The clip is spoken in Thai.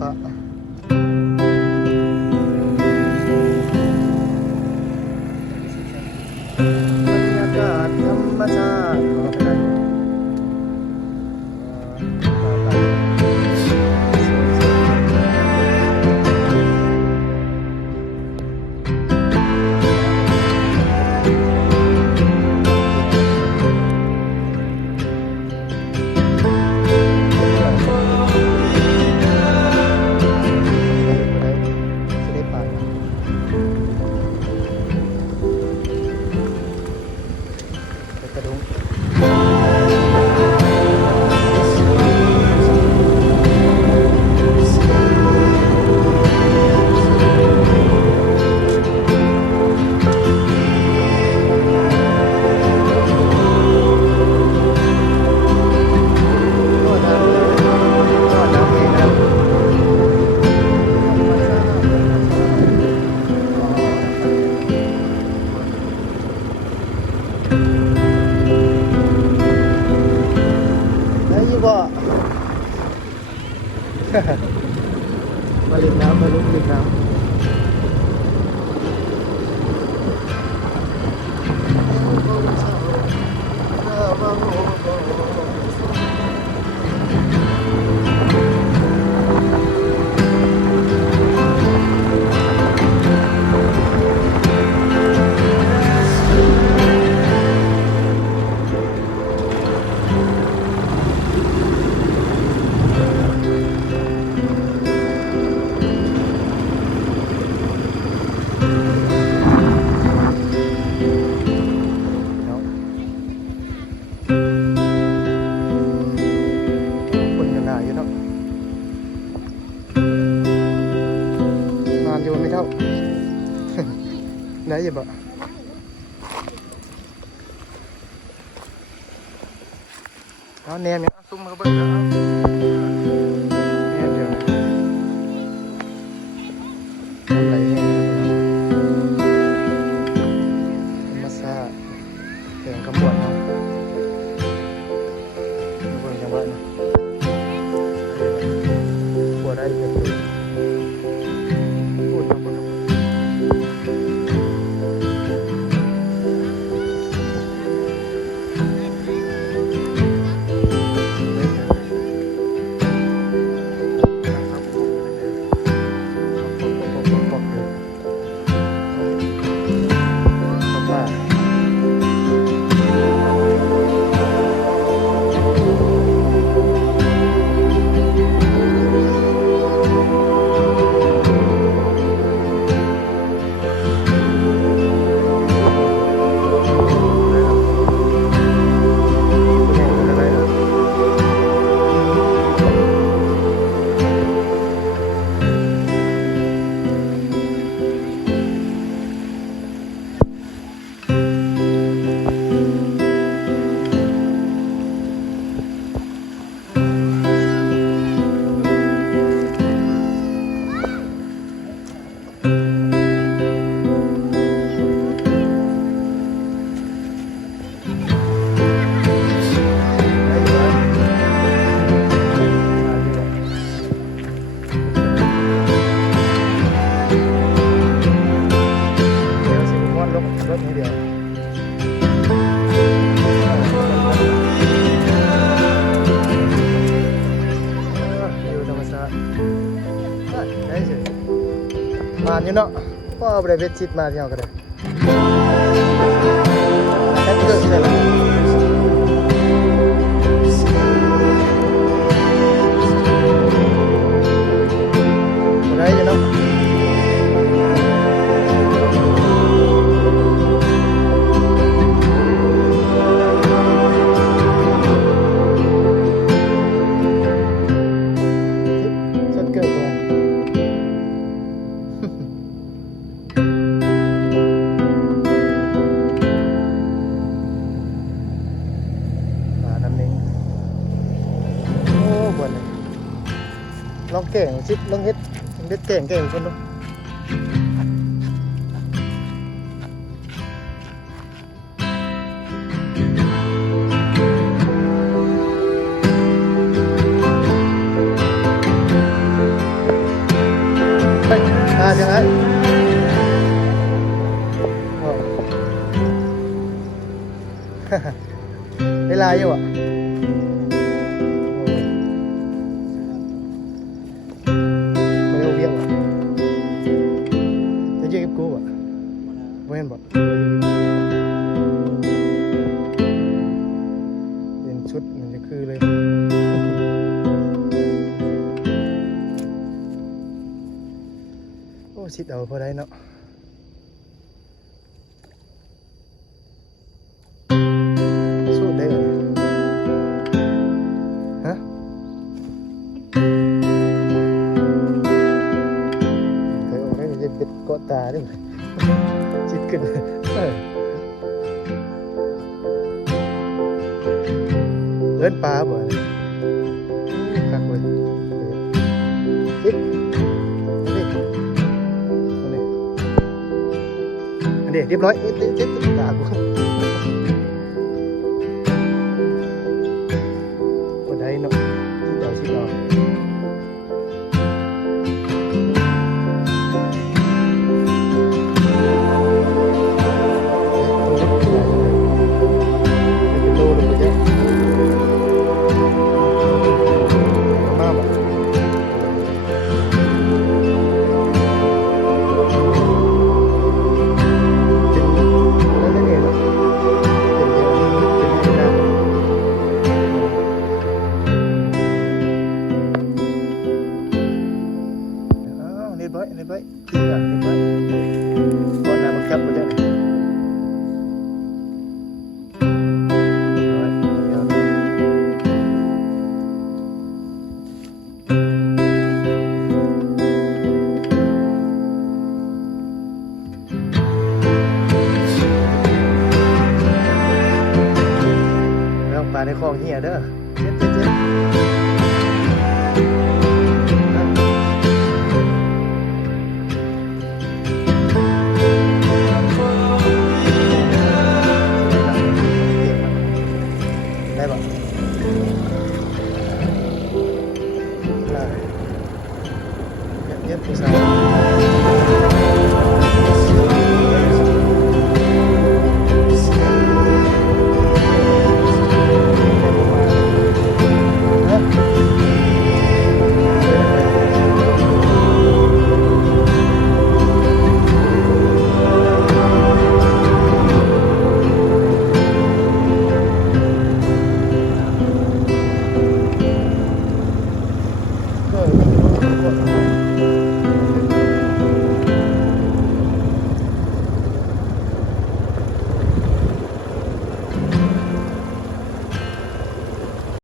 ปะบรรยากาศธรรมชาติออกไปได้กระดุมได้ยี่บ่ มาลินน้ำมาลุกลินน้ำคนกันหนาอยู่เนาะนานอยู่ไม่เท่า ได้ยังบ่เอาแนมเนี่ยซุ้มมาเบิ่งแล้วแนมเดียวอะไรเนี่ยมาซาแข่งขบวนเนาะขบวนจังหวะเนาะปวดได้เกินพูดมาพูดรถนี้เดียวอยู่ธรรมชาติได้เฉยมาอยู่เนาะก็เอาไปเวทชิดมาที่เอาก็ได้แค่เกิดเลยได้อยู่เนาะลองเก่งชิดลองเฮ็ดเก่งคนดู จังไงโอ้เวลาอยู่อ่ะไม่เอาเวียงอ่ะจะเจอกับกูอ่ะเว้นบอกเป็นชุดมันจะคือเลยโอ้ชิดเอาพอได้เนาะสู้ได้เหรอฮะเคยโอ้ยมันจะเป็นเกาะตาด้วยชิดขึ้นเล่นปลาบ่คักเว้ยชิดนี่อันนี้เรียบร้อยเจ็ดตากูก็ได้เนาะเดี๋ยวชิดเอาเป็นโลลงไปเยอะมากแบบเป็นอะไรเนี่ยเนาะเป็นนะเรียบร้อยทิ้งอ่ะเรียบร้อยก่อนหน้ามันครับไปเยอะเลยแล้วปลาในคลองเหี้ยเด้อเจ็ดได้ป่ะเย็บผู้สาวก็